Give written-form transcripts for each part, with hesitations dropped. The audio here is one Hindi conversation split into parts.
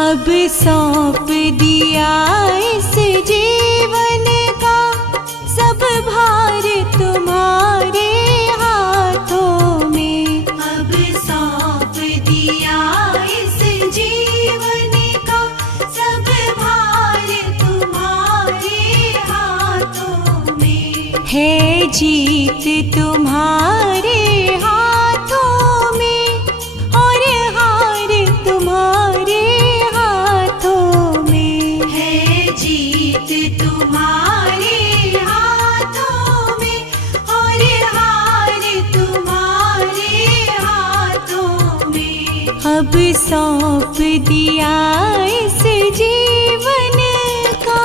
अब सौंप दिया इस जीवन का सब भार तुम्हारे हाथों में। अब सौंप दिया इस जीवन का सब भार तुम्हारे हाथों में। है जीत तुम्हारे हाथों में और हार तुम्हारे तुम्हारे हाथों में और हार तुम्हारे हाथों में। अब सौंप दिया इस जीवन का।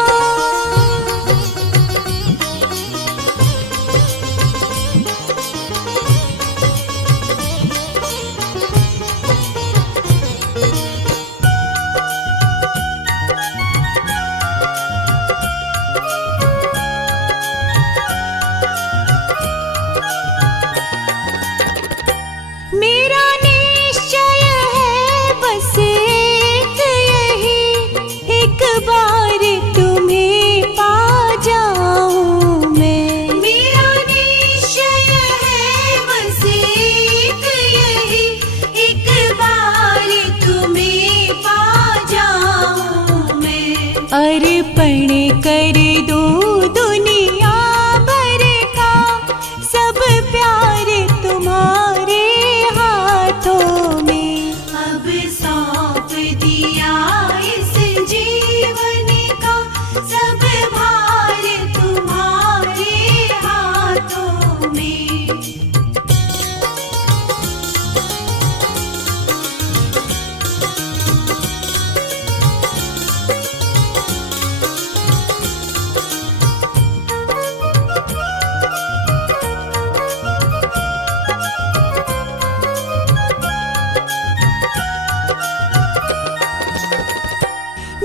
मेरा निश्चय है बस एक यही, एक बार तुम्हें पा जाऊं मैं। मेरा निश्चय है बस एक यही, एक बार तुम्हें पा जाऊं मैं। अर्पण कर दूं दुनिया भर का सब प्यार तुम्हारे हाथों में। अब सौंप दिया इस जीवन का सब भार तुम्हारे हाथों में।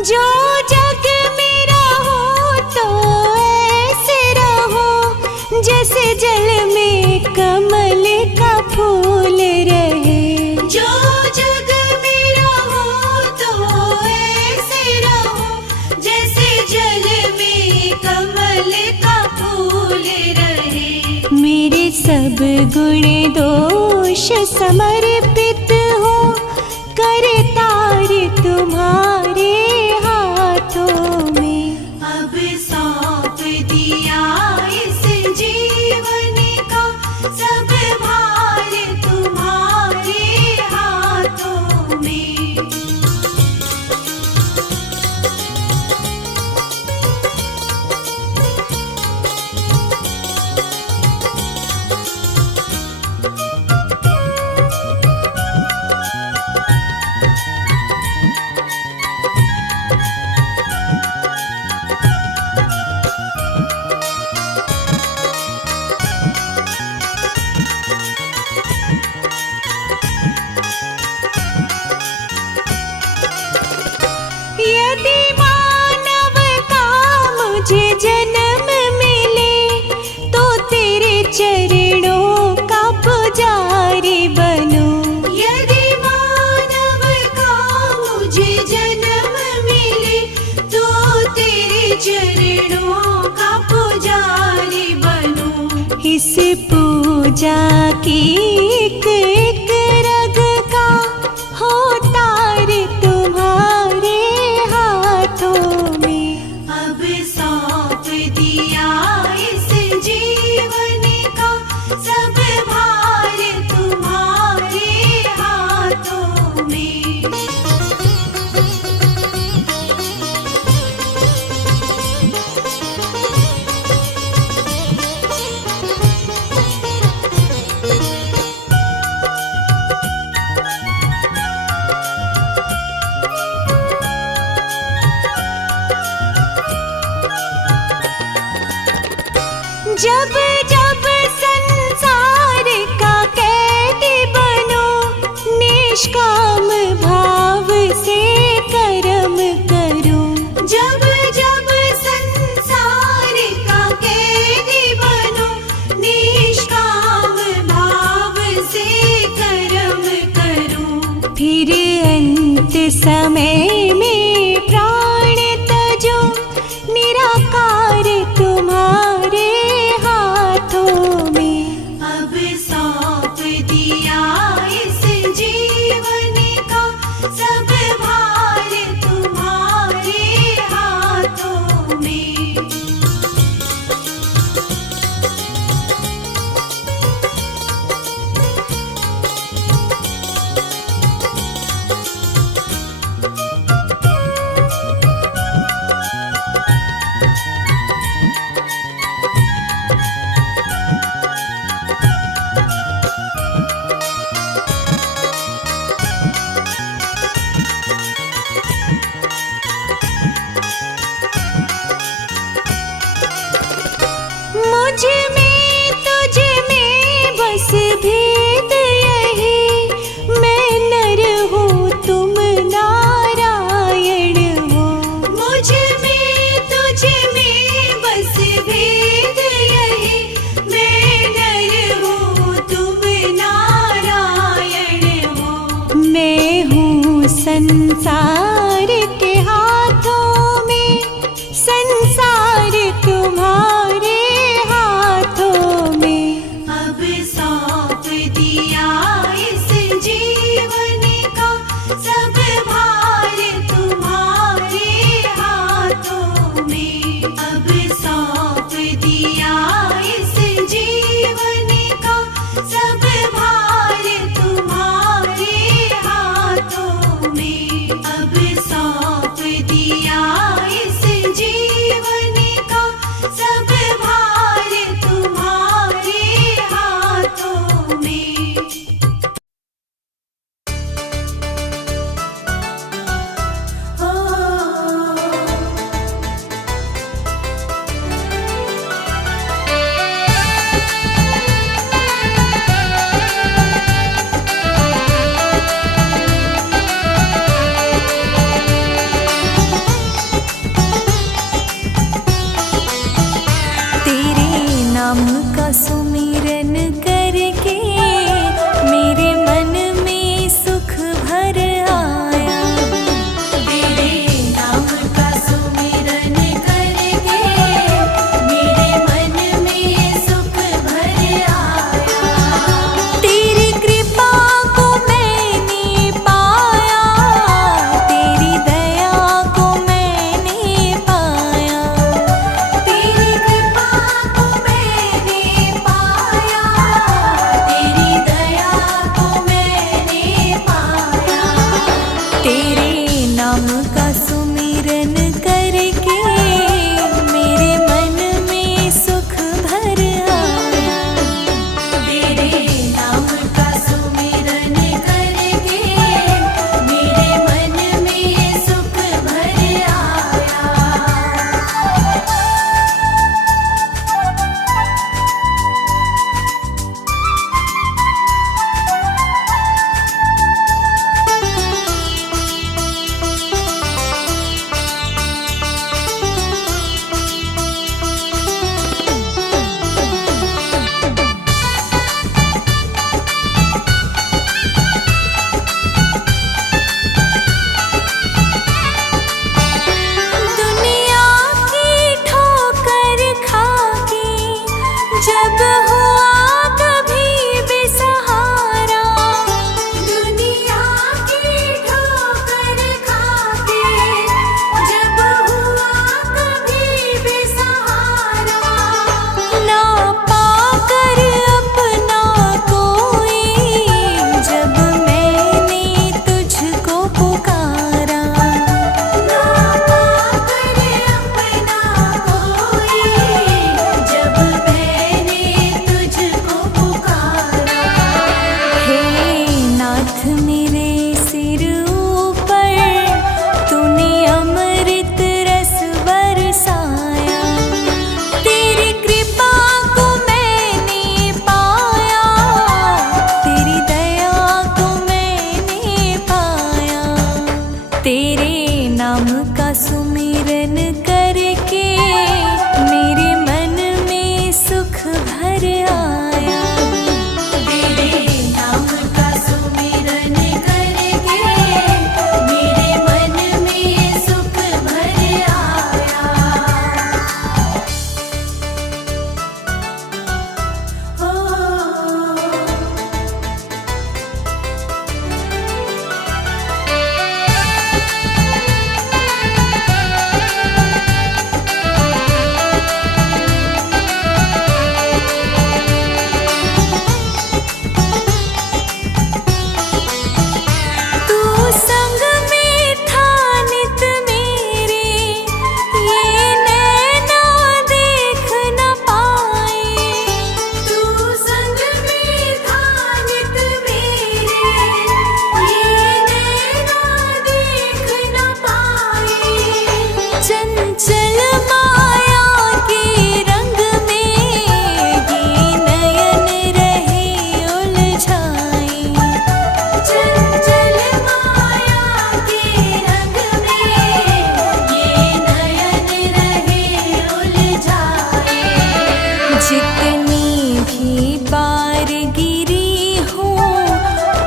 जो जग मेरा हो तो ऐसे रहो जैसे जल में कमल का फूल रहे। जो जग मेरा हो तो ऐसे रहो जैसे जल में कमल का फूल रहे। मेरे सब गुण दोष समर्पित हो करतार तुम्हारे हाथों में। अब सौंप दिया इस जीवन का सब भार तुम्हारे हाथों में। यदि मानव का मुझे जन्म मिले तो तेरे चरणों का पुजारी बनूं। यदि मानव का मुझे जन्म मिले तो तेरे चरणों का पुजारी बनूं। इस पूजा की एक एक रग का हो तार तुम्हारे हाथों में। अब सौंप दिया इस जीवन का सब भार तुम्हारे हाथों में। में बस भेद यही, मैं नर हूँ तुम नारायण हो। मुझ में तुझ में बस भेद यही, मैं नर हूँ तुम नारायण हो। मैं हूँ संसार के हाथों में, संसार तुम्हारे हाथों में। अब सौंप दिया इस जीवन का सब भार तुम्हारे हाथों में। अब सौंप दिया इस जीवन का सब भार तुम्हारे हाथों में। अब सौंप दिया इस जीवन का सब भार तुम्हारे हाथों में। तेरे नाम का सुमिरन करके मेरे मन में सुख भर आया। तेरे नाम का सुमिरन करके मेरे मन में सुख भर आया। तेरी कृपा को मैंने पाया, तेरी दया को मैंने पाया। तेरी कृपा को मैंने पाया, तेरी दया को मैंने पाया। तेरे नाम का सुमिरन करके मेरे मन में सुख भर आया। तेरे नाम का सुमिरन करके मेरे मन में सुख भर आया। दुनिया की ठोकर खाके जब हुआ कभी बेसहारा, दुनिया की ठोकर खाके जब हुआ कभी बेसहारा, ना पाकर अपना कोई जब मैंने तुझको पुकारा। ना पाकर अपना कोई जब मैंने तुझको पुकारा। हे नाथ मेरे सिर ऊपर तूने अमृत रस बरसाया। तेरी कृपा को मैंने पाया, तेरी दया को मैंने पाया। तेरे नाम का सुमिरन करके मेरे मन में सुख भर आया। तेरे नाम का सुमिरन करके मेरे मन में सुख भर आया। में भी पार गिरी हूँ,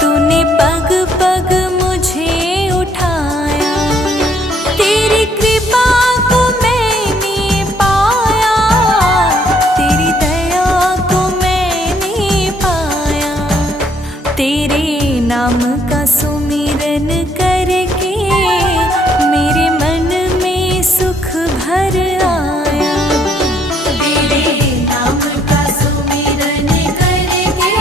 तूने पग पग मुझे उठाया। तेरी कृपा को मैंने पाया, तेरी दया को मैंने पाया। तेरे नाम का सुमिरन करके मेरे मन में सुख भर आया। तेरे नाम का सुमिरन करके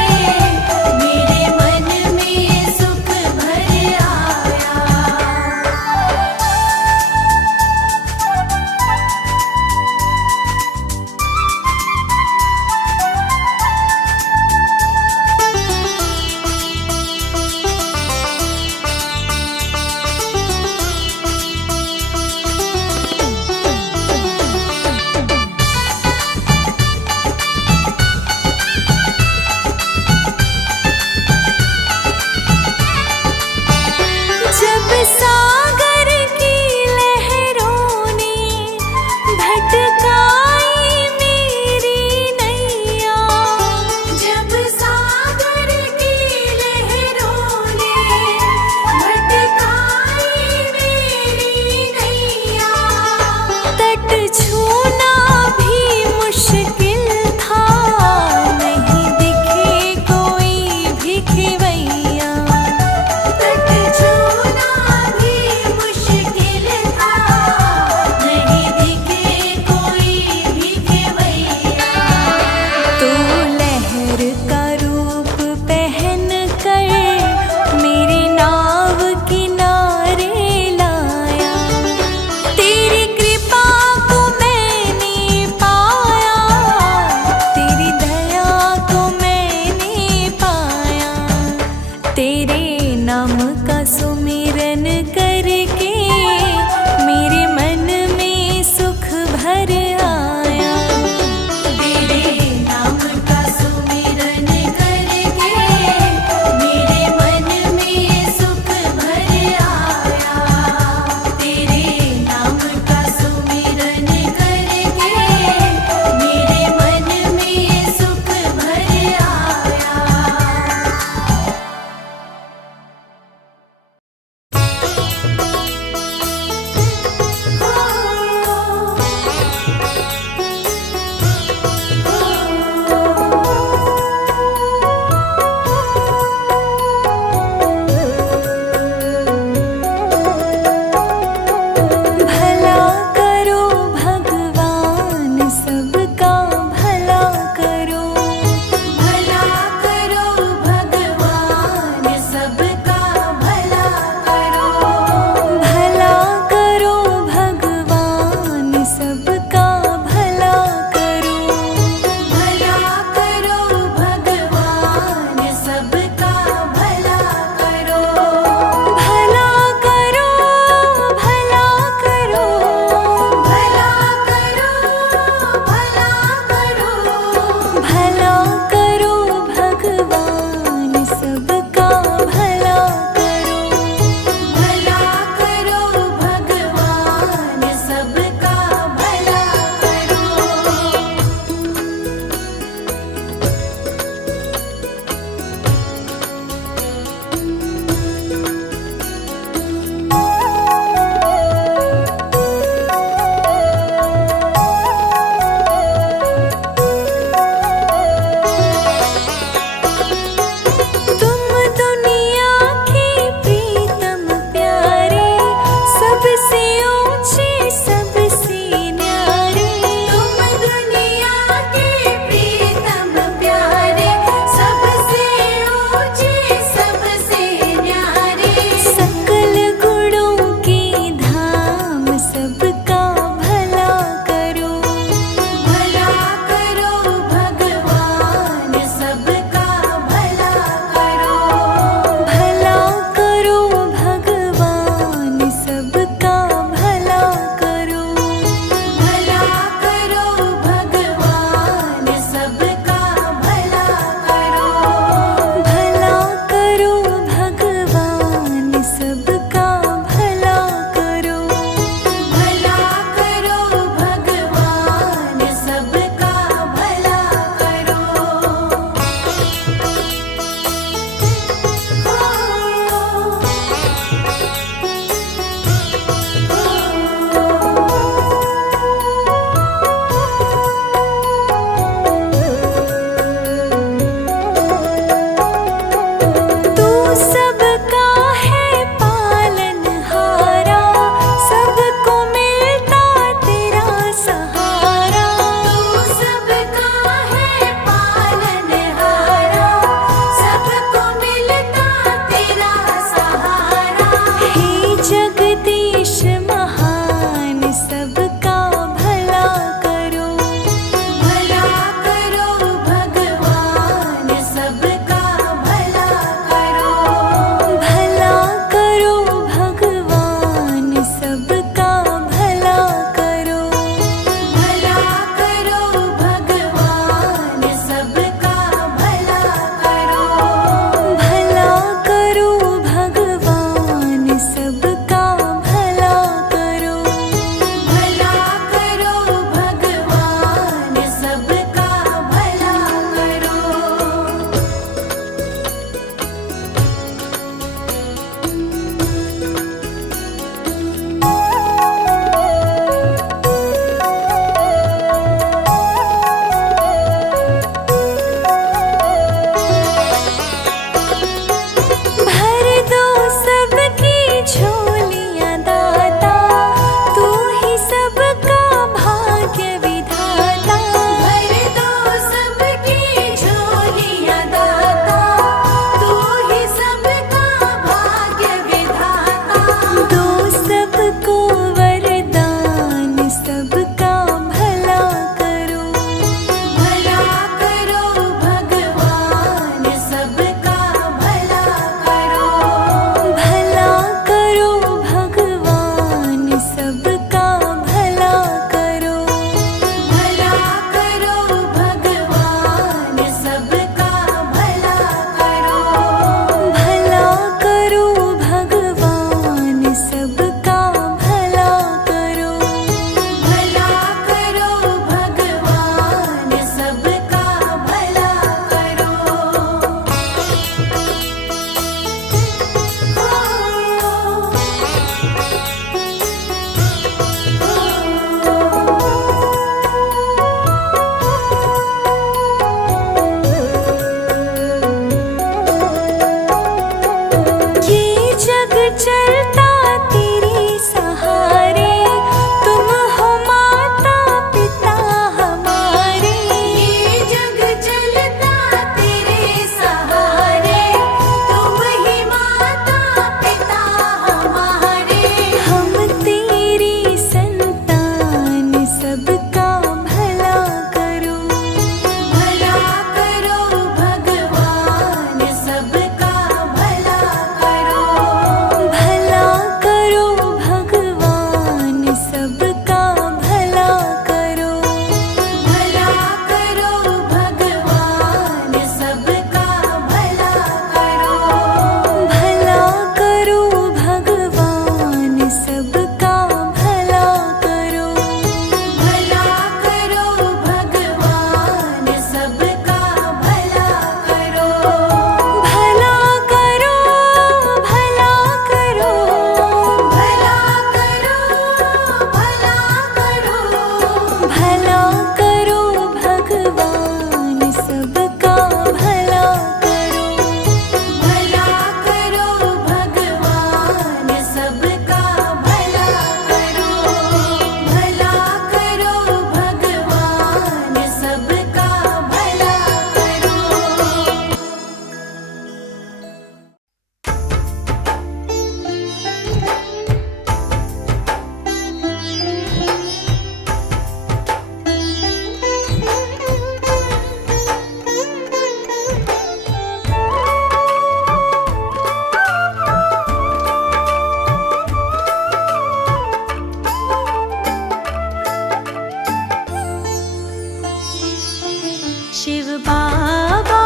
शिव बाबा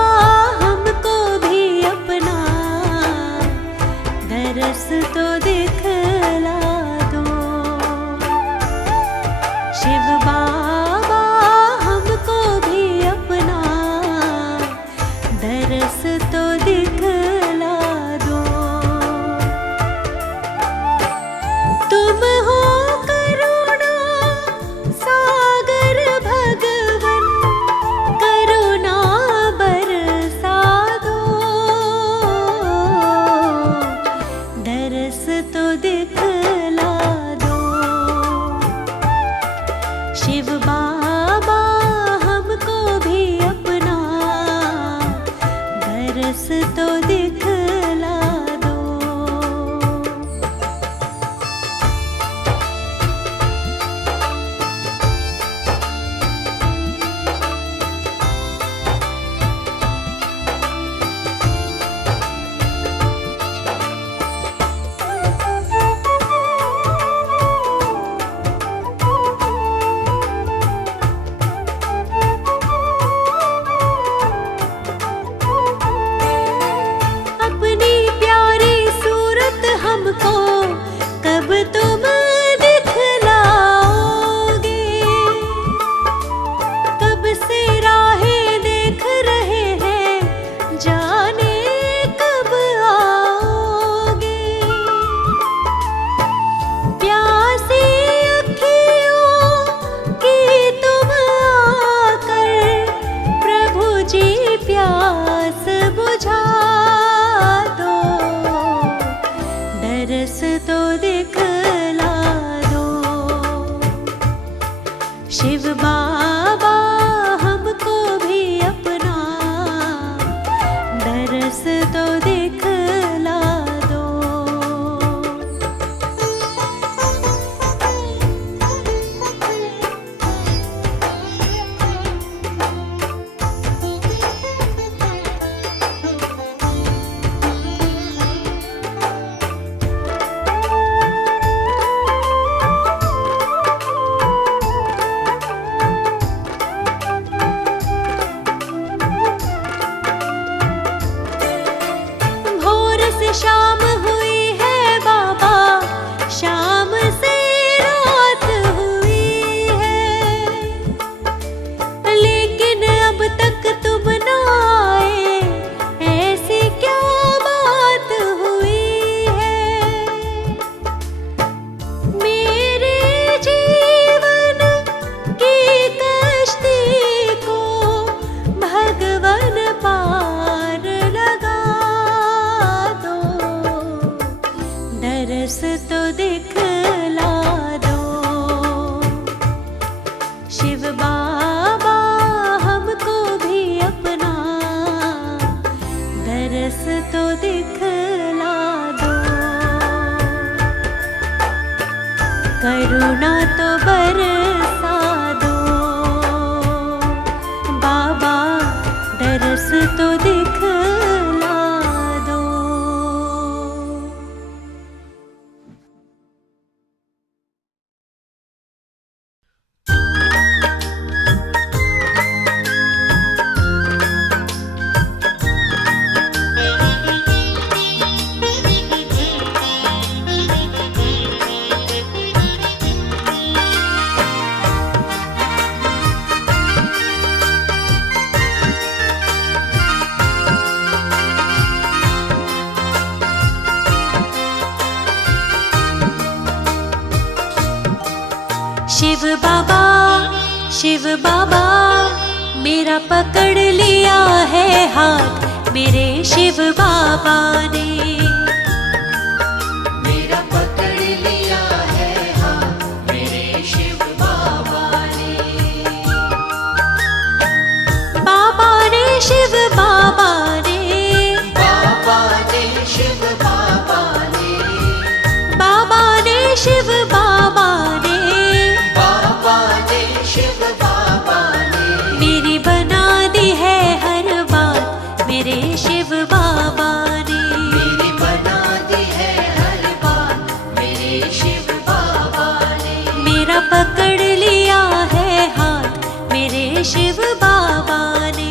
हमको भी अपना दरस तो दिखला दो। शिव बाबा हमको भी अपना दरस तो दिखला दो। तुम हो करुणा सागर भगवन, करुणा बरसा दो। दरस तो दिखला दो। शिव बाबा हमको भी अपना दरस तो दिखला दो। अपनी प्यारी सूरत हमको कब तुम दिखलाओगे? कब से राहें देख रहे हैं, जाने कब आओगे? प्यासी अखियों की तुम आकर प्रभु जी प्यास बुझा दो। दरस तो दिखला दो। शिव बाबा हमको भी अपना दरस तो दिखला दो। भोर से शाम हुई है बाबा, शाम से रात हुई है, लेकिन अब तक तुम ना आए, ऐसी क्या बात हुई है? मेरे जीवन की कश्ती को भगवन पार लगा दो। दरस तो दिखला दो। शिव बाबा हमको भी अपना दरस तो दिखला दो। करुणा तो बरसा दो बाबा, दरस तो दिखला दो। शिव बाबा, शिव बाबा मेरा पकड़ लिया है हाथ मेरे शिव बाबा ने। मेरा पकड़ लिया है हाथ मेरे शिव बाबा ने। बाबा ने शिव बाबा ने, बाबा ने शिव बाबा ने, बाबा ने शिव बाबा ने, बाबा ने शिव बाबा ने। मेरी बना दी है हर बात मेरे शिव बाबा ने। मेरी बना दी है हर बात मेरे शिव बाबा ने। मेरा पकड़ लिया है हाथ मेरे शिव बाबा ने।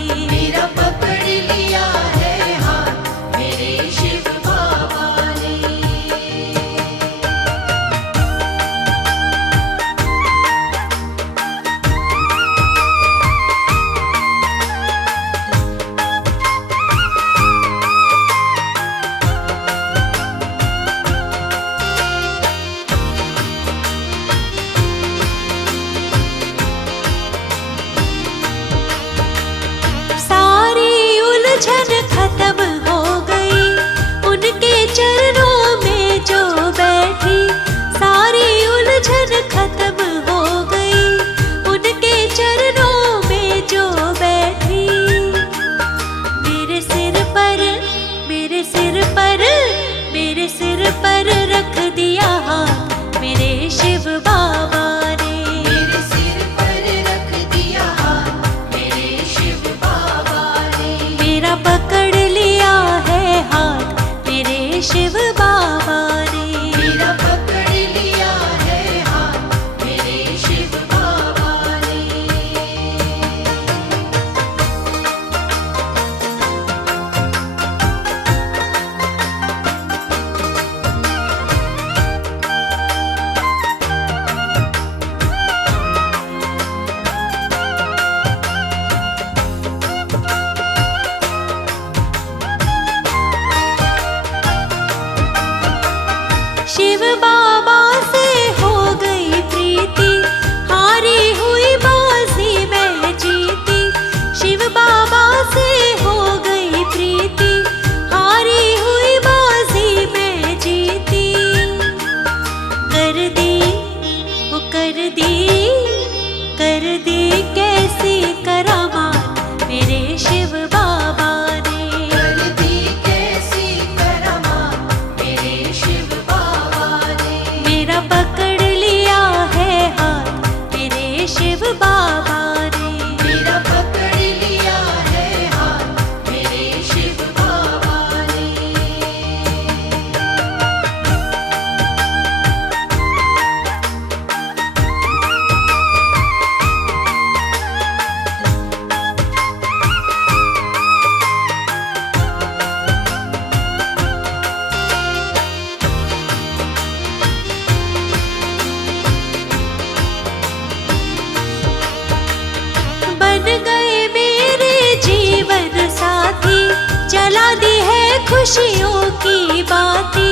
खुशियों की बाती,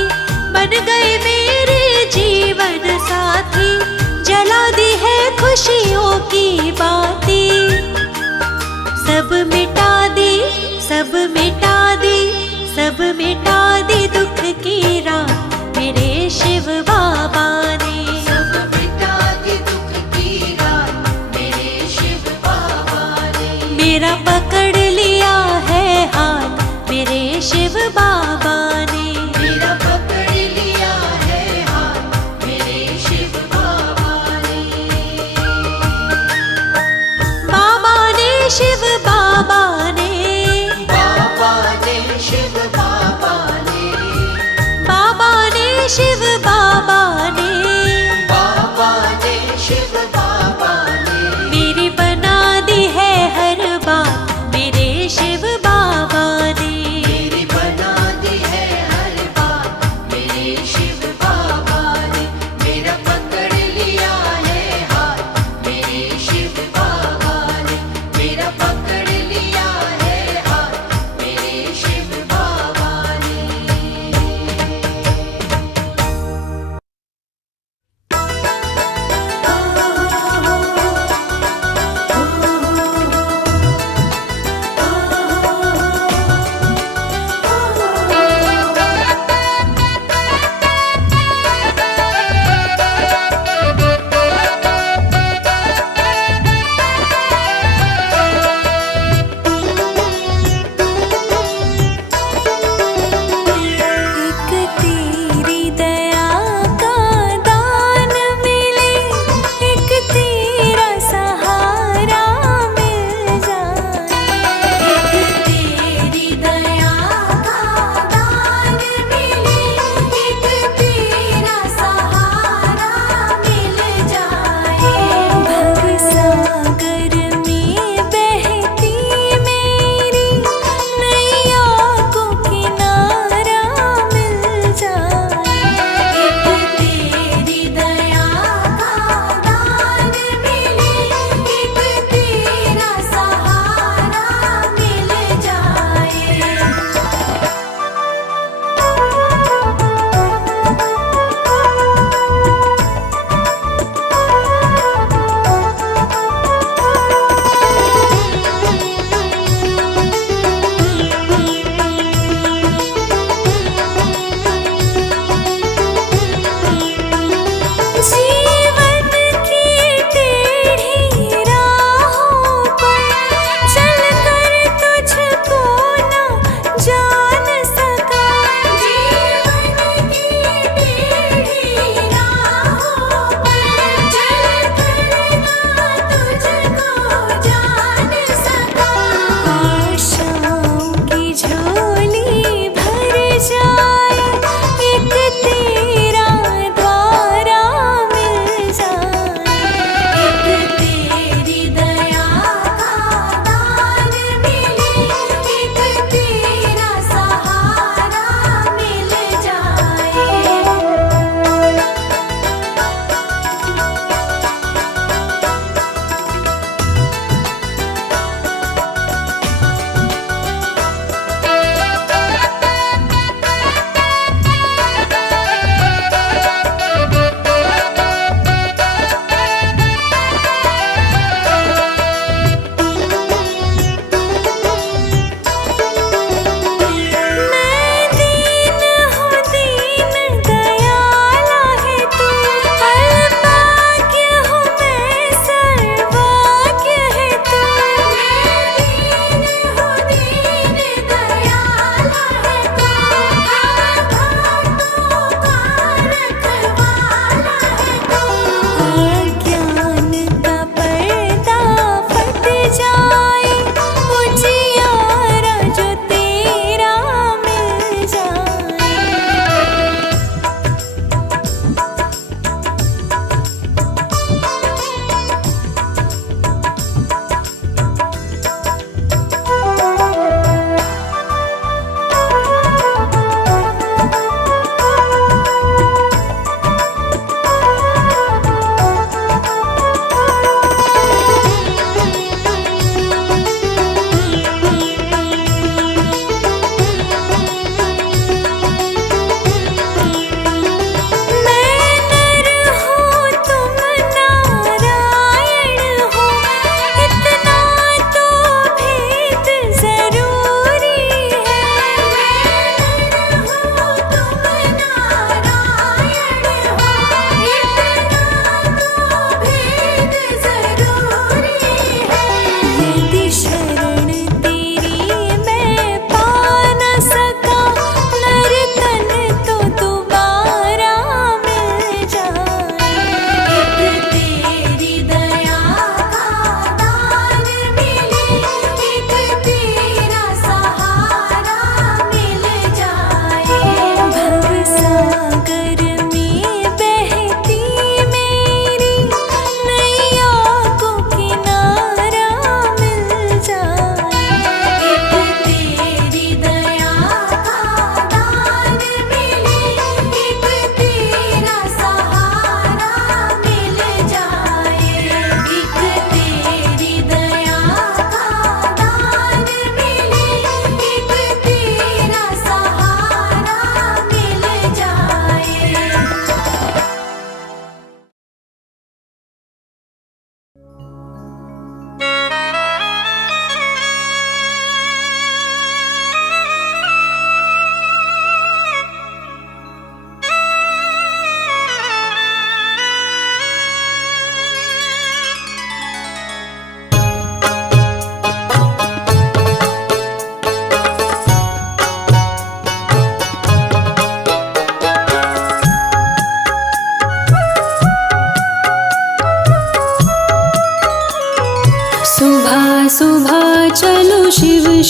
बन गए मेरे जीवन साथी। जला दी है खुशियों की बाती, सब मिटा दी, सब मिटा दी, सब मिटा दी दुख की रात मेरे शिव बाबा ने। सब मिटा दी दुख की रात मेरे शिव बाबा ने। मेरा पकड़ लिया है हाथ मेरे शिव बाबा ने। मेरा पकड़ लिया है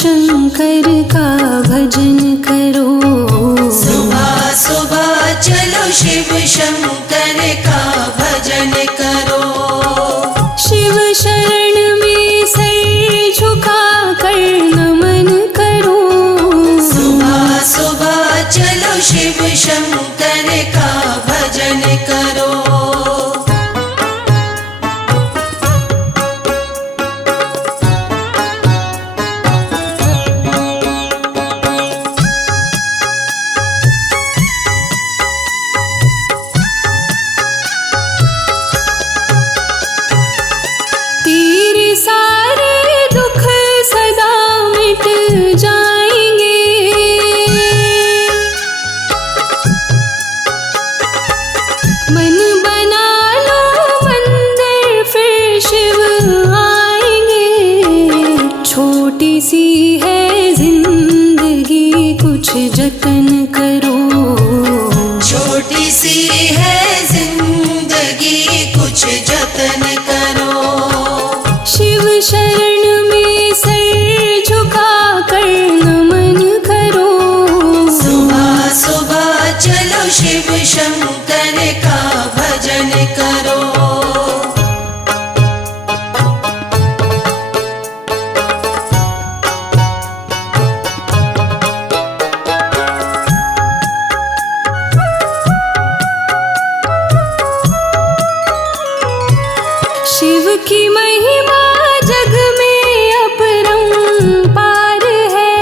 शंकर का भजन करो। सुबह सुबह चलो शिव शंकर का भजन करो। शिव शरण में सिर झुका कर नमन करो। सुबह सुबह चलो शिव शंकर का भजन करो। तेरे सारे दुख सदा मिट जाएंगे। मन बना लो मंदिर फिर शिव आएंगे। छोटी सी है जिंदगी कुछ जतन करो। छोटी सी है जिंदगी कुछ जतन करो। शिव शरण में सिर झुका कर नमन करो। सुबह सुबह चलो शिव शंकर का भजन करो। शिव की महिमा जग में अपरंपार है।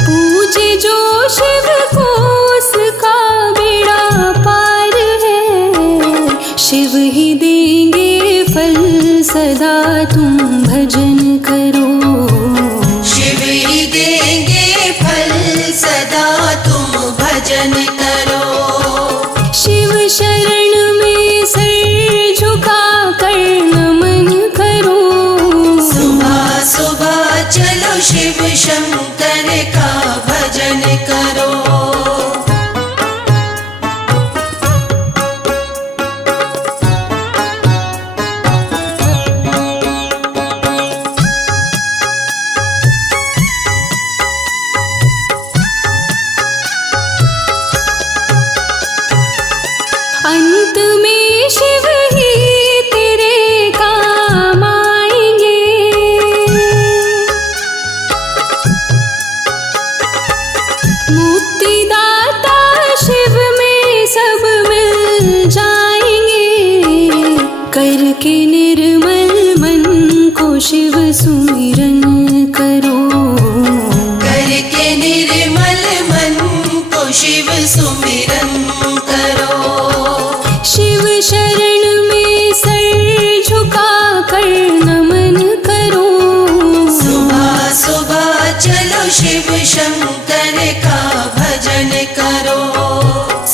पूजे जो शिव को उसका बेड़ा पार है। शिव ही देंगे फल सदा तुम भजन करो। शिव ही देंगे फल सदा तुम भजन करो। शिव शरण में सिर झुका कर नमन करो। सुबह सुबह चलो शिव शंकर का भजन करो। अंत में शिव ही तेरे काम आएंगे। मुक्तिदाता शिव में सब मिल जाएंगे। करके निर्मल मन को शिव सुमिरन करो। करके निर्मल मन को शिव सुमिरन करो। शिव शरण में सिर झुका कर नमन करो। सुबह सुबह चलो शिव शंकर का भजन करो।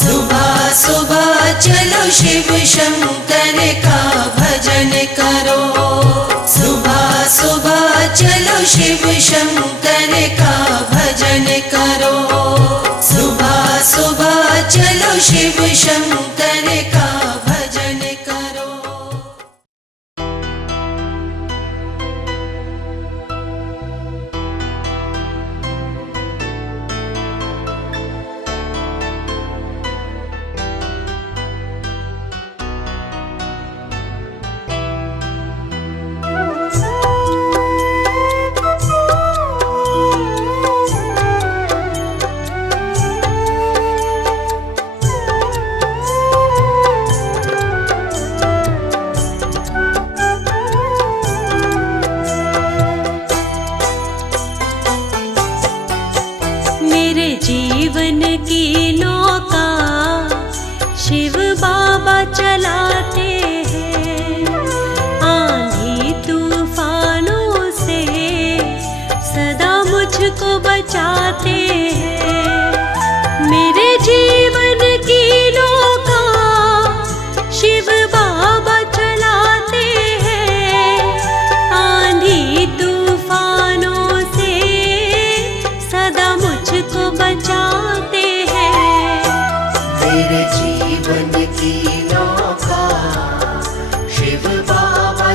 सुबह सुबह चलो शिव शंकर का भजन करो। सुबह सुबह चलो शिव शंकर का भजन करो। सुबह सुबह चलो शिव शंकर का भजन करो। जीवन की नौका शिव बाबा चलाते हैं। आंधी तूफानों से सदा मुझको बचाते हैं। मेरे जीवन की नौका शिव बाबा चलाते हैं। आंधी तूफानों से सदा मुझको बचाते हैं। मेरे जीवन की नौका शिव बाबा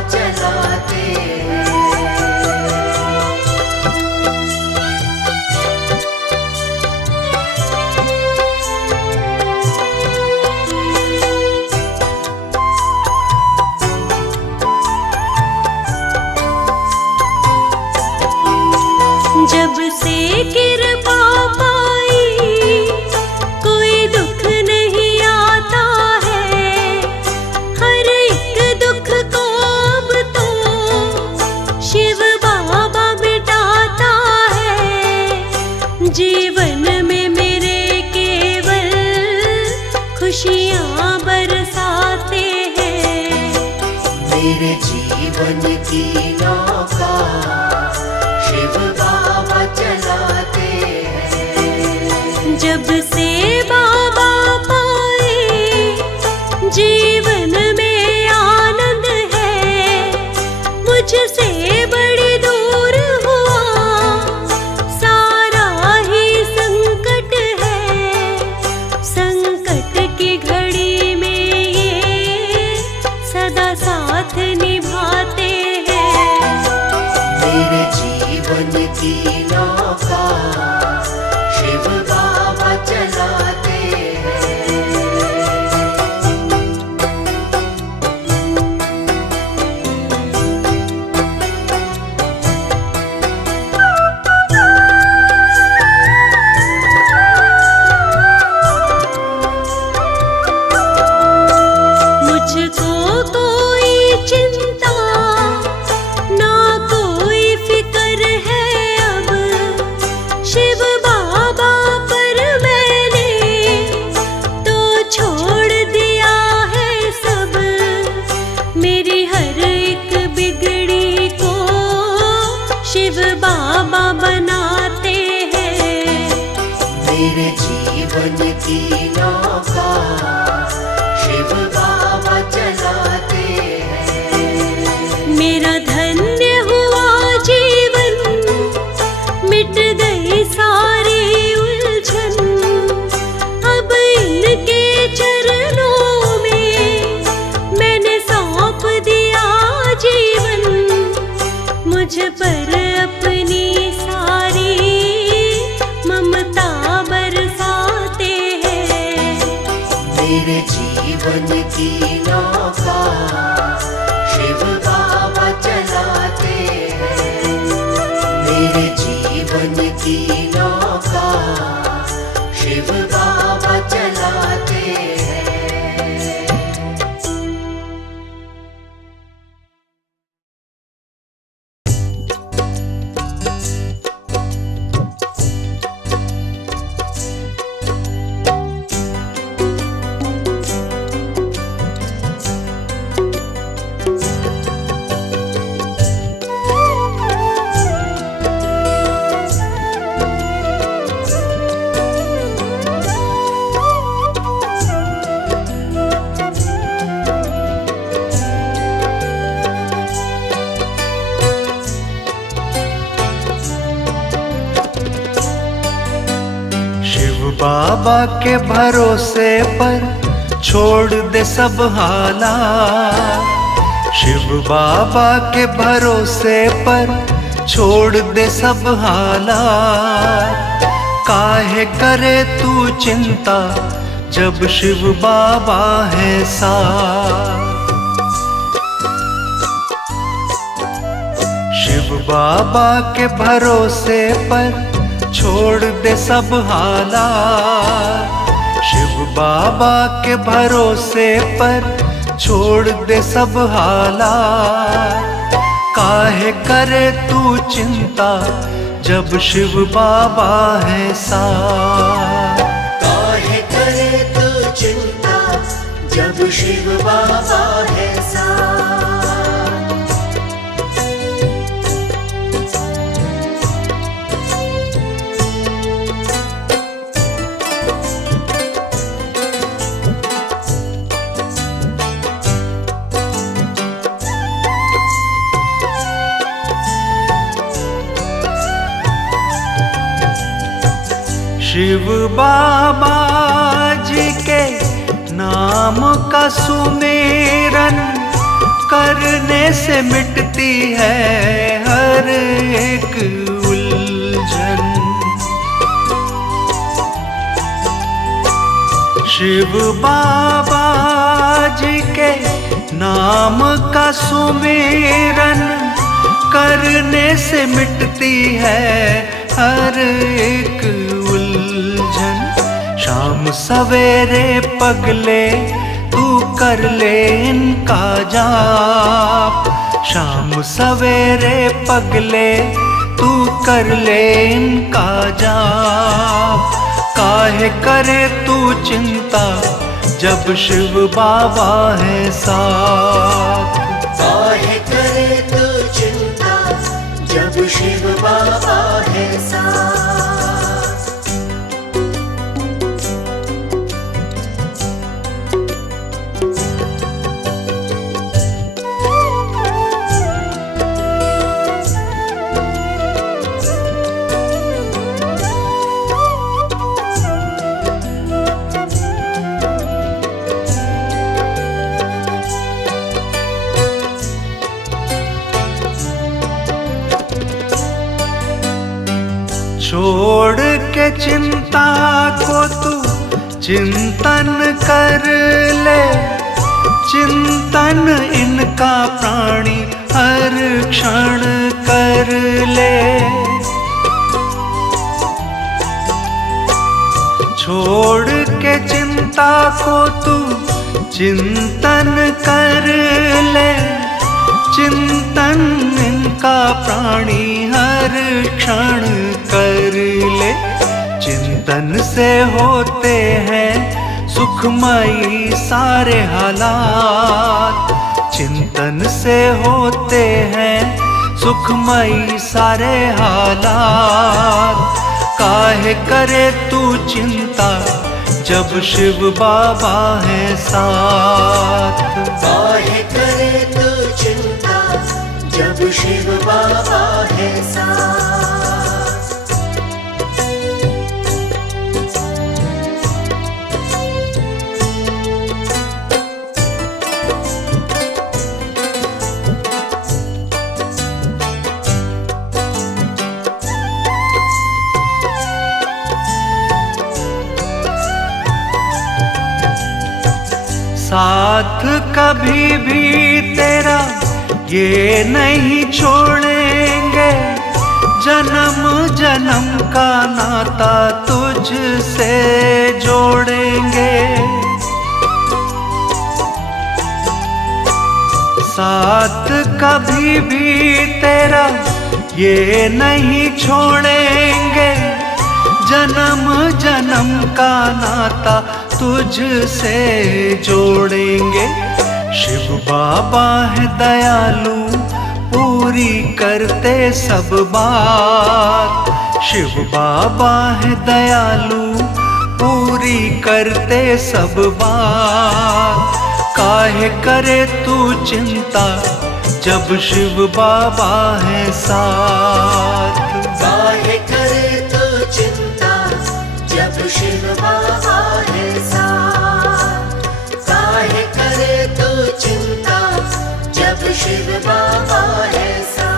जब से कृपा पाई कोई दुख नहीं आता है, हर एक दुख को अब तो शिव बाबा मिटाता है। जीवन में मेरे केवल खुशियाँ बरसाते हैं। मेरे जीवन की नौका शिव बाबा चलाते हैं। जब से बाबा पाए जीवन में आनंद है, मुझसे बड़ी दूर हुआ सारा ही संकट है। संकट की घड़ी में ये सदा साथ निभाते हैं। मेरे जीवन की नौका शिव बाबा चलाते हैं। मुझको कोई चिंता ना कोई फिक्र है अब, शिव बाबा पर मैंने तो छोड़ दिया है सब। मेरी हर एक बिगड़ी को शिव बाबा बनाते हैं। मेरे जीवन की नौका शिव बाबा चलाते हैं। मेरा धन्य हुआ जीवन, मिट गई सारी उलझन। अब इनके चरणों में मैंने सौंप दिया जीवन। मुझ पर अपनी सारी ममता बरसाते हैं। मेरे जीवन की नौका शिव बाबा चलाते हैं। मेरे जीवन की नौका शिव बाबा चलाते हैं। बाबा के भरोसे पर छोड़ दे सब हालात। शिव बाबा के भरोसे पर छोड़ दे सब हालात। काहे करे तू चिंता जब शिव बाबा है साथ। शिव बाबा के भरोसे पर छोड़ दे सब हालात। शिव बाबा के भरोसे पर छोड़ दे सब हालात। काहे करे तू चिंता जब शिव बाबा है साथ। काहे करे तू चिंता जब शिव बाबा है साथ। शिव बाबा जी के नाम का सुमेरन करने से मिटती है हर एक उलझन। शिव बाबा जी के नाम का सुमेरन करने से मिटती है हर एक उलझन। शाम सवेरे पगले तू कर ले इनका जाप। शाम सवेरे पगले तू कर ले इनका जाप। काहे करे तू चिंता जब शिव बाबा है साथ। काहे करे तू चिंता जब शिव बाबा है साथ। छोड़ के चिंता को तू चिंतन कर ले। चिंतन इनका प्राणी हर क्षण कर ले। छोड़ के चिंता को तू चिंतन कर ले। चिंतन इनका प्राणी हर क्षण कर ले। चिंतन से होते हैं सुखमयी सारे हालात। चिंतन से होते हैं सुखमयी सारे हालात। काहे करे तू चिंता जब शिव बाबा है साथ। काहे करे तू चिंता जब शिव बाबा है साथ। साथ कभी भी तेरा ये नहीं छोड़ेंगे। जन्म जन्म का नाता तुझसे जोड़ेंगे। साथ कभी भी तेरा ये नहीं छोड़ेंगे। जन्म जन्म का नाता तुझसे जोड़ेंगे। शिव बाबा है दयालु पूरी करते सब बात। शिव बाबा है दयालु पूरी करते सब बात। काहे करे तू चिंता जब शिव बाबा है साथ। काहे करे तू चिंता जब शिव बाबा है साथ। काहे करे तू चिंता जब शिव बाबा है साथ।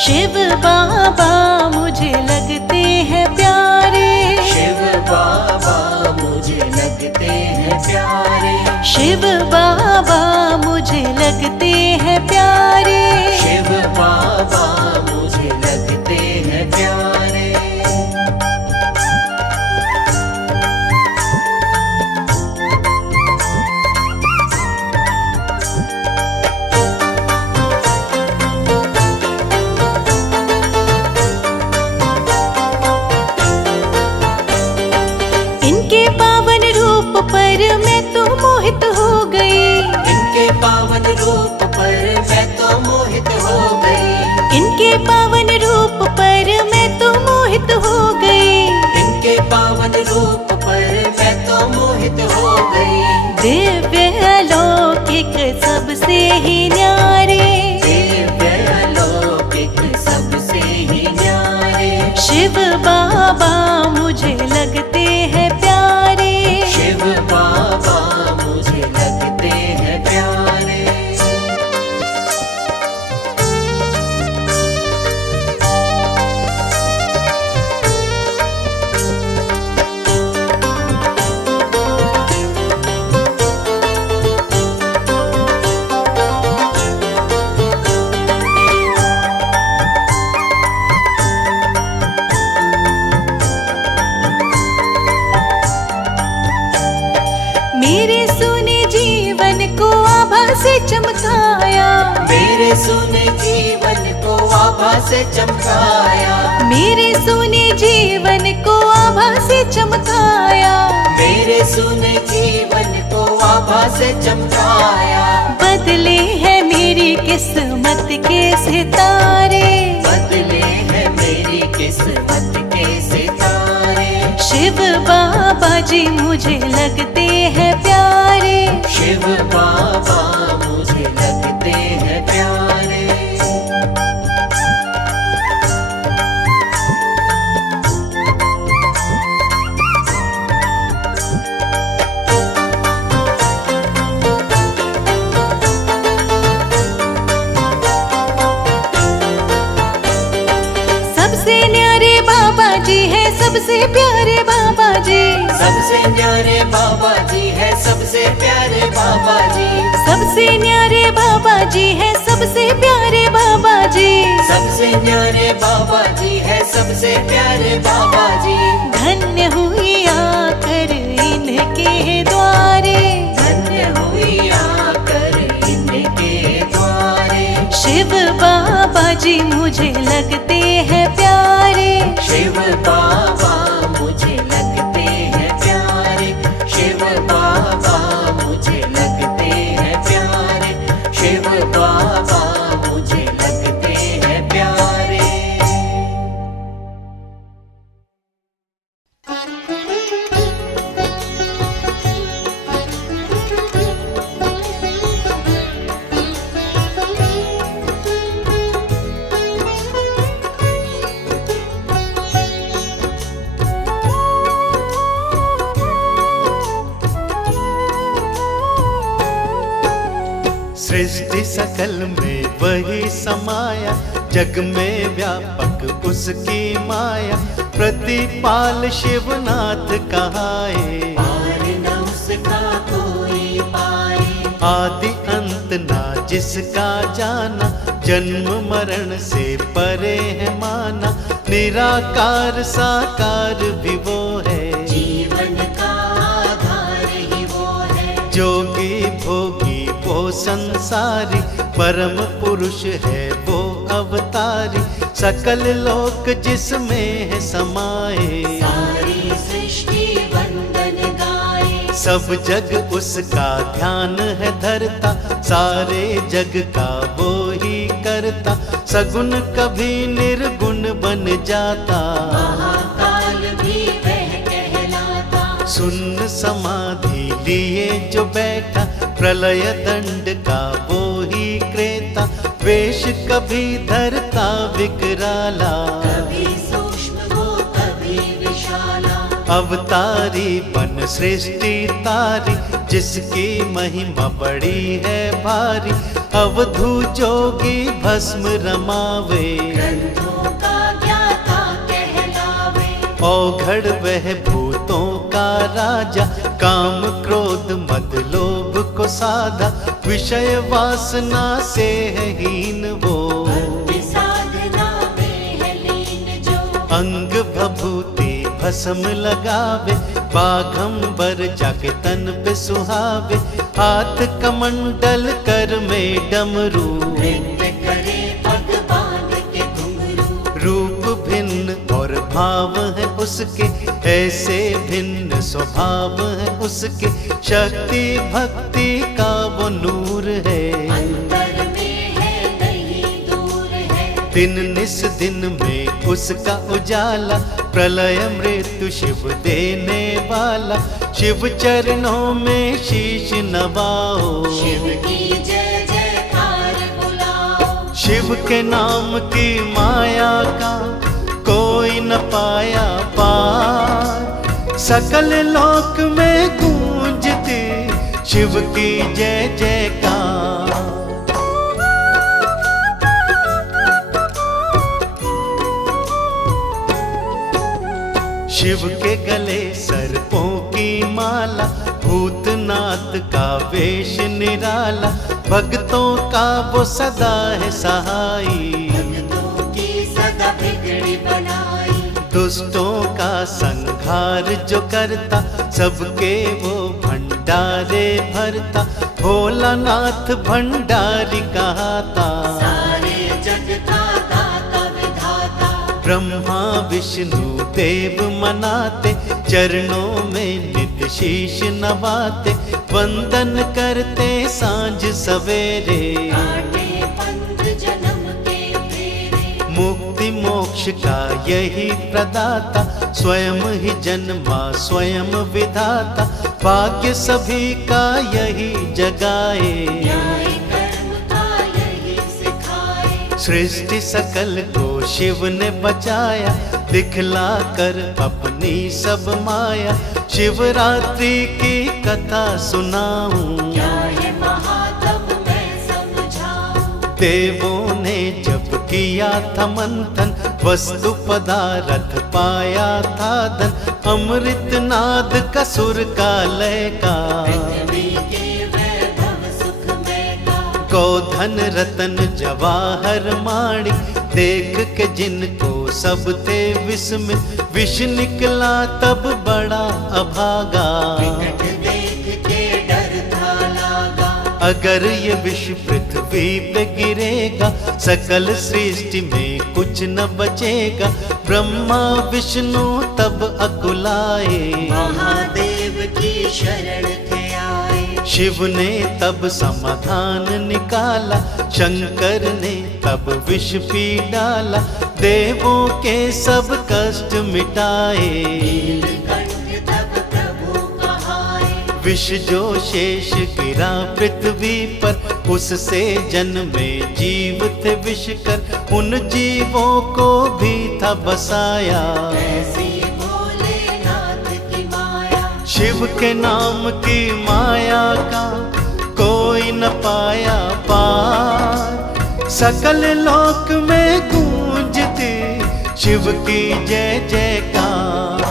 शिव बाबा मुझे लगते हैं प्यारे। शिव बाबा मुझे लगते हैं प्यारे। शिव बाबा मुझे लगते हैं प्यारे। शिव बाबा मुझे लगते हैं प्यारे। इनके पावन रूप पर मैं तो मोहित हो गई। इनके पावन रूप पर मैं तो मोहित हो गई। इनके पावन रूप पर मैं तो मोहित हो गई। इनके पावन रूप पर मैं तो मोहित हो गई। दिव्य अलौकिक सबसे ही न्यारे। दिव्य अलौकिक सबसे शिव बाबा मुझे लगते हैं प्यारे, शिव बाबा मुझे लगते हैं प्यारे। मेरे सुने जीवन को आभा से चमकाया, मेरे सुने जीवन को आभा से चमकाया, मेरे सुने जीवन को आभा से चमकाया, मेरे सुने जीवन को आभा से चमकाया। बदले हैं मेरी किस्मत के सितारे, बदले हैं मेरी किस्मत के सितारे। शिव बाबा जी मुझे लगते हैं प्यारे, शिव बाबा मुझे लगते हैं प्यारे। सबसे न्यारे बाबा जी है, सबसे प्यारे बाबा जी, सबसे न्यारे बाबा जी है, सबसे प्यारे बाबा जी, सबसे न्यारे बाबा जी है, सबसे प्यारे बाबा जी, सबसे न्यारे बाबा जी है, सबसे प्यारे बाबा जी। धन्य हुई आकर इनके द्वारे, धन्य हुई आकर इनके द्वारे। शिव बाबा जी मुझे लगते हैं प्यारे, शिव बाबा मुझे लगते हैं प्यारे। शिव बाबा मुझे लगते हैं प्यारे। शिव बाबा मुझे लगते हैं प्यारे। सृष्टि सकल में वही समाया, जग में व्यापक उसकी माया। प्रतिपाल शिवनाथ कहाए, पार न उसका कोई पाए। आदि अंत ना जिसका जाना, जन्म मरण से परे है माना। निराकार साकार भी वो है, जीवन का आधार ही वो है। जोगी भोगी वो संसारी, परम पुरुष है वो अवतारी। सकल लोक जिसमें है समाए, सारी सृष्टि वंदन गाए। सब जग उसका ध्यान है धरता, सारे जग का वो ही करता। सगुण कभी निर्गुण बन जाता, महाकाल भी वह कहलाता। सुन्न समाधि लिए जो बैठा, प्रलय दंड का वो ही क्रेता। वेश कभी धरता विकराला, कभी सूक्ष्म वो कभी विशाला। अवतारी बन सृष्टि तारी, जिसकी महिमा बड़ी है भारी। अवधू जोगी भस्म रमावे, ग्रंथों का ज्ञाता कहलावे। औघड़ वह भूतों का राजा, काम क्रोध मद लोभ को साधा। विषय वासना से है हीन वो, भक्ति साधना में है लीन जो। अंग भभूति भस्म लगावे, बाघंबर जाके तन पे सुहावे। हाथ कमंडल कर में डमरू, नृत्य करे पग बांध के घुंघरू। रूप भिन्न और भाव है उसके, ऐसे भिन्न स्वभाव है उसके। शक्ति भक्ति का वो नूर है, अंतर में है नहीं दूर है। दिन निस दिन में उसका उजाला। प्रलय मृत्यु शिव देने वाला, शिव चरणों में शीश नवाओ। शिव की जय जयकार बुलाओ। शिव के नाम की माया का कोई कोई न पाया पार। सकल लोक में गूंजती शिव की जय जयकार। शिव के गले सर्पों की माला, भूतनाथ का वेश निराला, भक्तों का वो सदा है सहाई। भक्तों की सदा बिगड़ी बनाई, दुष्टों का संहार जो करता, सबके वो भंडारे भरता, भोलानाथ भंडारी कहता। सारे जग का दाता विधाता, ब्रह्मा विष्णु देव मनाते, चरणों में नित्य शीश नवाते, वंदन करते सांझ सवेरे। काटे पंथ जन्म के फेरे, मुक्ति मोक्ष का यही प्रदाता, स्वयं ही जन्मा स्वयं विधाता, भाग्य सभी का यही जगाए। न्याय कर्म का यही सिखाए, सृष्टि सकल को शिव ने बचाया, दिखला कर अपनी सब माया। शिवरात्रि की कथा सुनाऊं, क्या है महात्म मैं समझाऊं। देवों ने जब किया था मंथन, वस्तु पदार्थ पाया था धन, अमृत नाद का सुर का लय का। पृथ्वी के वैभव सुखमय का, गोधन रतन जवाहर माणी, देख के जिनको सब थे विस्मित, विष निकला तब बड़ा अभागा। विकट देख के डर था लागा, अगर ये विष पृथ्वी पे गिरेगा, सकल सृष्टि में कुछ न बचेगा। ब्रह्मा विष्णु तब अकुलाए, महादेव की शरण थे आए। शिव ने तब समाधान निकाला, शंकर ने तब विष पी डाला, देवों के सब कष्ट मिटाए। नीलकंठ तब प्रभु कहाए, विष जो शेष गिरा पृथ्वी पर, उससे जन्मे जीव थे विषकर, उन जीवों को भी था बसाया। ऐसी भोलेनाथ की माया, शिव के नाम की माया का कोई न पाया पार। सकल लोक में गूंजती शिव की जय जयकार।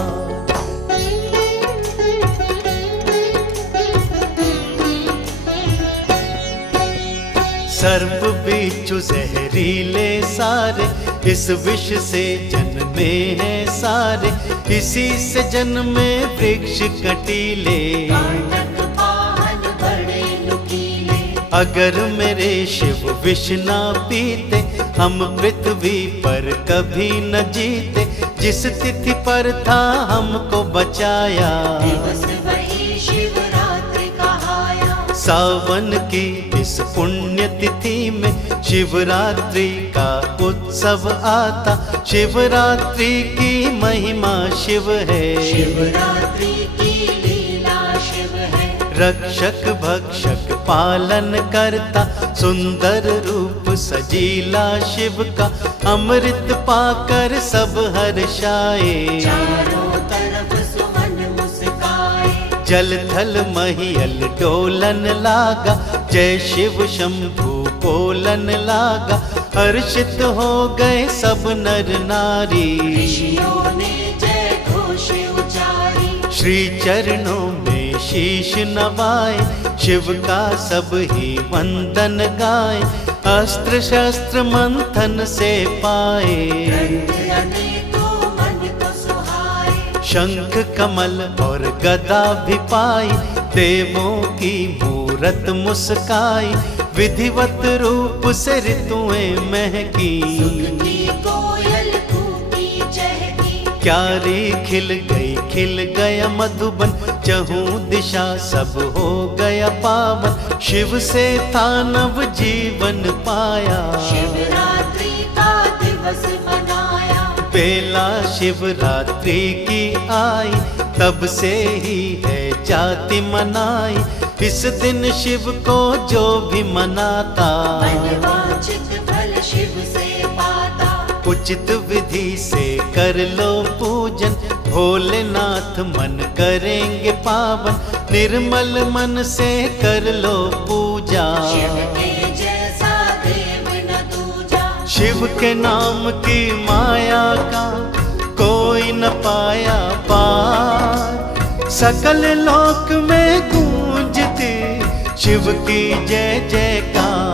सर्प बिच्छू जहरीले सारे, इस विष से जन्मे हैं सारे, इसी से जन्मे वृक्ष कटीले। काटक पाहन बड़े नुकीले, अगर मेरे शिव विष ना पीते, हम पृथ्वी पर कभी न जीते। जिस तिथि पर था हमको बचाया, दिवस वही शिवरात्रि कहाया। सावन की इस पुण्य तिथि में शिवरात्रि का उत्सव आता। शिवरात्रि की महिमा शिव है, शिवरात्रि की लीला शिव है। रक्षक भक्षक पालन करता, सुंदर रूप सजीला शिव का। अमृत पाकर सब हर्षाए, चारों तरफ सुमन मुस्काए। जल थल महियल डोलन लागा, जय शिव शंभु बोलन लागा। हर्षित हो गए सब नर नारी, ऋषियों ने जय घोष उचारी। श्री चरणों में शीश नवाए, शिव का सब ही वंदन गाए। अस्त्र शस्त्र मंथन से पाए, ग्रंथ अनेकों मन को सुहाए। शंख कमल और गदा भी पाई, देवों की मूरत मुस्काई। विधिवत रूप से ऋतुएं महकी, सुख की कोयल कूकी चहकी। क्यारी खिल गया मधुबन। चहूं दिशा सब हो गया पावन, शिव से था नव जीवन पाया। शिवरात्रि का दिवस मनाया, बेला शिवरात्रि की आई, तब से ही है जाति मनाई। इस दिन शिव को जो भी मनाता, मनवांछित फल शिव से पाता। उच्च उचित विधि से कर लो पूजन, भोलेनाथ मन करेंगे पावन। निर्मल मन से कर लो पूजा, शिव के जैसा देव न दूजा। शिव के नाम की माया का कोई न पाया पार। सकल लोक में गूंजती शिव की जय जयकार।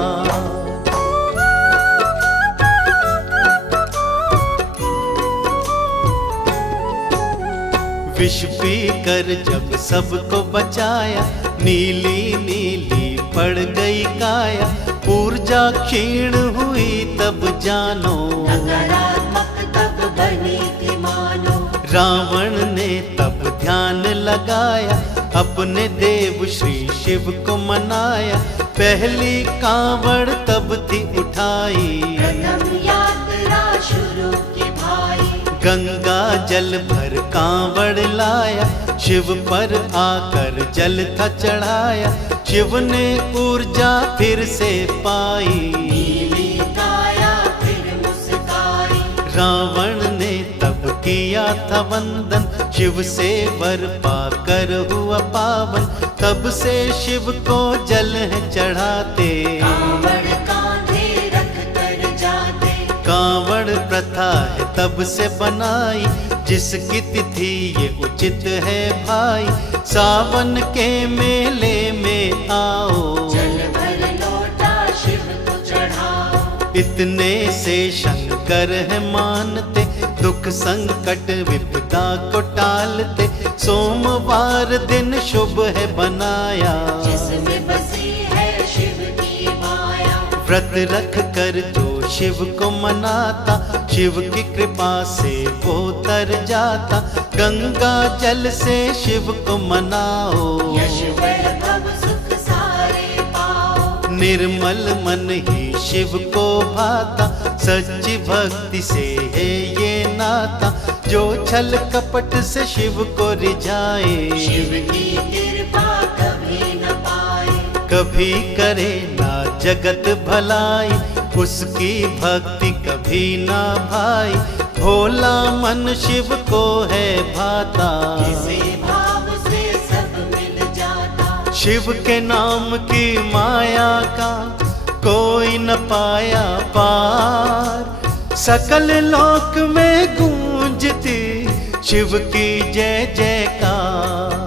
विष पी कर जब सबको बचाया, नीली नीली पड़ गई काया। ऊर्जा क्षीण हुई तब जानो, नकारात्मक तब बनी थी मानो। रावण ने तब ध्यान लगाया, अपने देव श्री शिव को मनाया। पहली कांवड़ तब थी उठाई, प्रथम यात्रा शुरू की भाई। गंगा जल भर कांवड़ लाया, शिव पर आकर जल था चढ़ाया। शिव ने ऊर्जा फिर से पाई, नीली काया फिर मुस्काई। रावण ने तब किया था वंदन, शिव से वर पाकर हुआ पावन। तब से शिव को जल है चढ़ाते, कांवड़ कांधे रख कर जाते। कांवड़ प्रथा है तब से बनाई, जिसकी तिथि ये उचित है भाई। सावन के मेले में आओ, जल भर लोटा शिव को चढ़ाओ। इतने से शंकर है मानते, दुख संकट विपदा को टालते। सोमवार दिन शुभ है बनाया, जिसमें बसी है शिव की माया। व्रत रख कर जो शिव को मनाता, शिव की कृपा से वो तर जाता। गंगा जल से शिव को मनाओ, यश वैभव सुख सारे पाओ। निर्मल मन ही शिव को भाता। सच्ची भक्ति से है ये नाता, जो छल कपट से शिव को रिझाए। शिव की कृपा कभी न पाए, कभी करे ना जगत भलाई, उसकी भक्ति कभी ना भाई। भोला मन शिव को है भाता, इसी भाव से सब मिल जाता। शिव के नाम की माया का कोई न पाया पार। सकल लोक में गूंजती शिव की जय जयकार।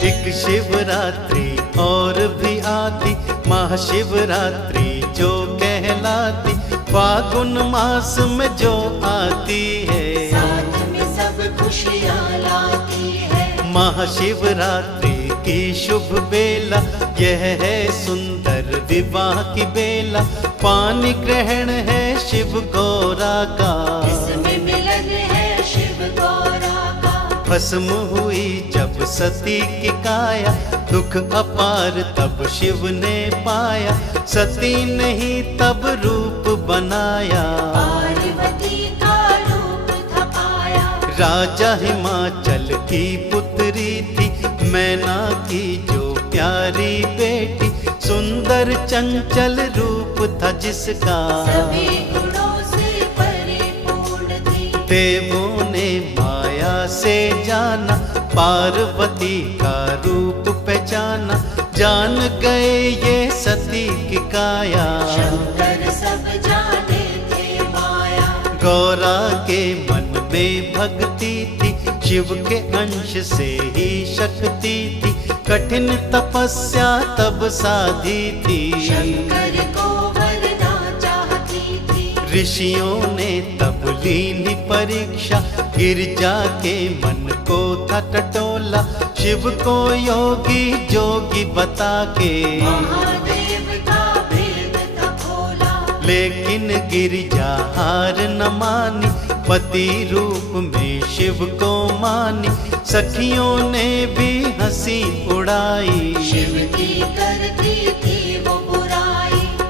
एक शिवरात्रि और भी आती, महाशिवरात्रि जो कहलाती। फागुन मास में जो आती है, साथ में सब खुशियाँ लाती है। महाशिवरात्रि की शुभ बेला, यह है सुंदर विवाह की बेला। पानी ग्रहण है शिव गौरा का, इसमें मिलन है शिव गौरा का। भस्म हुई जब सती की काया, दुख अपार तब शिव ने पाया। सती नहीं तब रूप बनाया, पार्वती का रूप था पाया। राजा हिमाचल की पुत्री थी, मैना की जो प्यारी बेटी। सुंदर चंचल रूप था जिसका, सभी गुणों से परिपूर्ण थी। देवों ने माया से जाना, पार्वती का रूप पहचाना। जान गए ये सती की काया, शंकर सब जाने थे माया। गौरा के मन में भक्ति थी, शिव के अंश से ही शक्ति थी। कठिन तपस्या तब साधी थी, शंकर को वरना चाहती थी। ऋषियों ने तब लीनी परीक्षा, गिरजा के मन को था टटोला। शिव को योगी जोगी बता के, महादेव का भेद था खोला। लेकिन गिरजा हार न मानी, पति रूप में शिव को मानी। सखियों ने भी हंसी उड़ाई, शिव की करती थी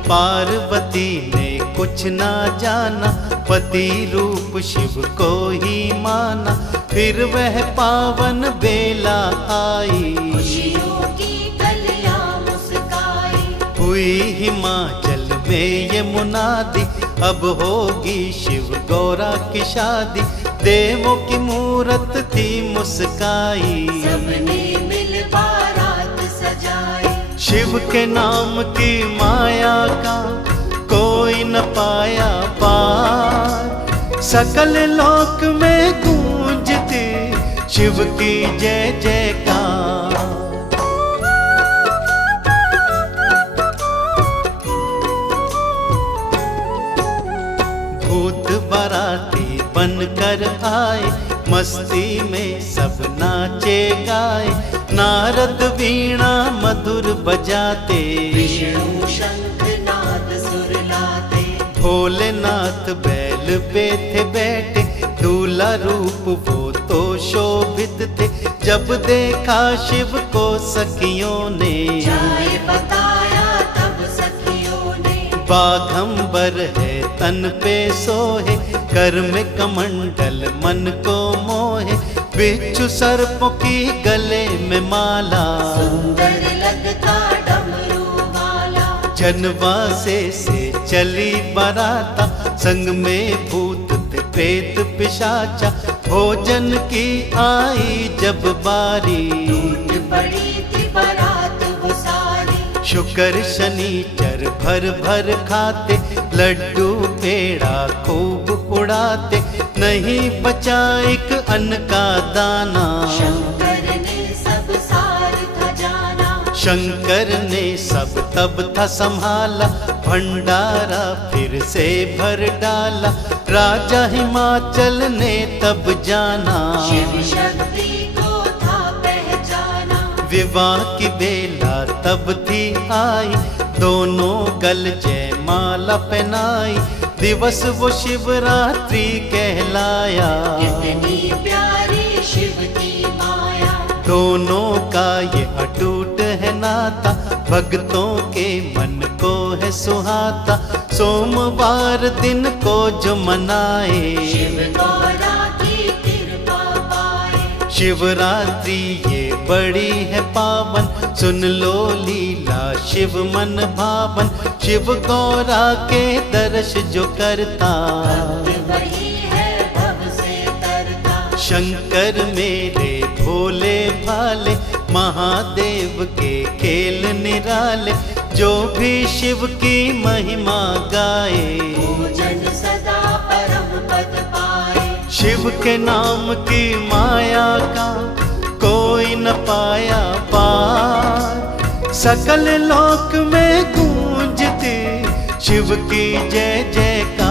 पार्वती ने कुछ ना जाना, पति रूप शिव को ही माना। फिर वह पावन बेला आई, खुशियों की कलियां मुस्काई। हुई हिमाचल में ये मुनादी, अब होगी शिव गौरा की शादी। देवों की मूरत थी मुस्काई, सबने मिल बारात सजाई। शिव के नाम की माया का कोई न पाया पार। सकल लोक में गूंजती शिव की जय जयकार। भूत बाराती बनकर आए, मस्ती में सब नाचे गाए। नारद वीणा मधुर बजाते, विष्णु शंख नाद सुर लाते। भोलेनाथ बैल पे थे बैठे, दूल्हा रूप वो तो शोभित थे। जब देखा शिव को सखियों ने, जाए बताया तब सखियों ने। बाघंबर है तन पे सोहे, कर में कमंडल मन को मोहे। बिच्छू सर्पों की गले में माला, सुंदर लगता डमरू वाला। जनवासे से चली बराता, संग में भूत थे प्रेत पिशाचा। भोजन की आई जब बारी, टूट पड़ी थी बारात वो सारी। शुक्र शनिचर भर भर खाते, लड्डू पेड़ा खूब उड़ाते। नहीं बचा एक अन्न का दाना, शंकर ने सब सार था जाना। शंकर ने सब तब था संभाला। भंडारा फिर से भर डाला, राजा हिमाचल ने तब जाना। शिव शक्ति को था पहचाना। विवाह की बेला तब थी आई, दोनों गल जयमाला पहनाई। दिवस वो शिवरात्रि कहलाया, कितनी प्यारी शिव की माया। दोनों का ये अटूट है नाता। भक्तों के मन को है सुहाता, सोमवार दिन को जो मनाए। शिव गौरा की कृपा पाए। शिवरात्रि ये बड़ी है पावन, सुन लो लीला शिव मन भावन। शिव गौरा के दर्श जो करता, भक्त वही है भव से तरता। शंकर मेरे भोले भाले, महादेव के खेल निराले। जो भी शिव की महिमा गाए, भोजन सदा परम पद पाए। शिव के नाम की माया का कोई न पाया पार। सकल लोक में गूंजती शिव की जय जयकार।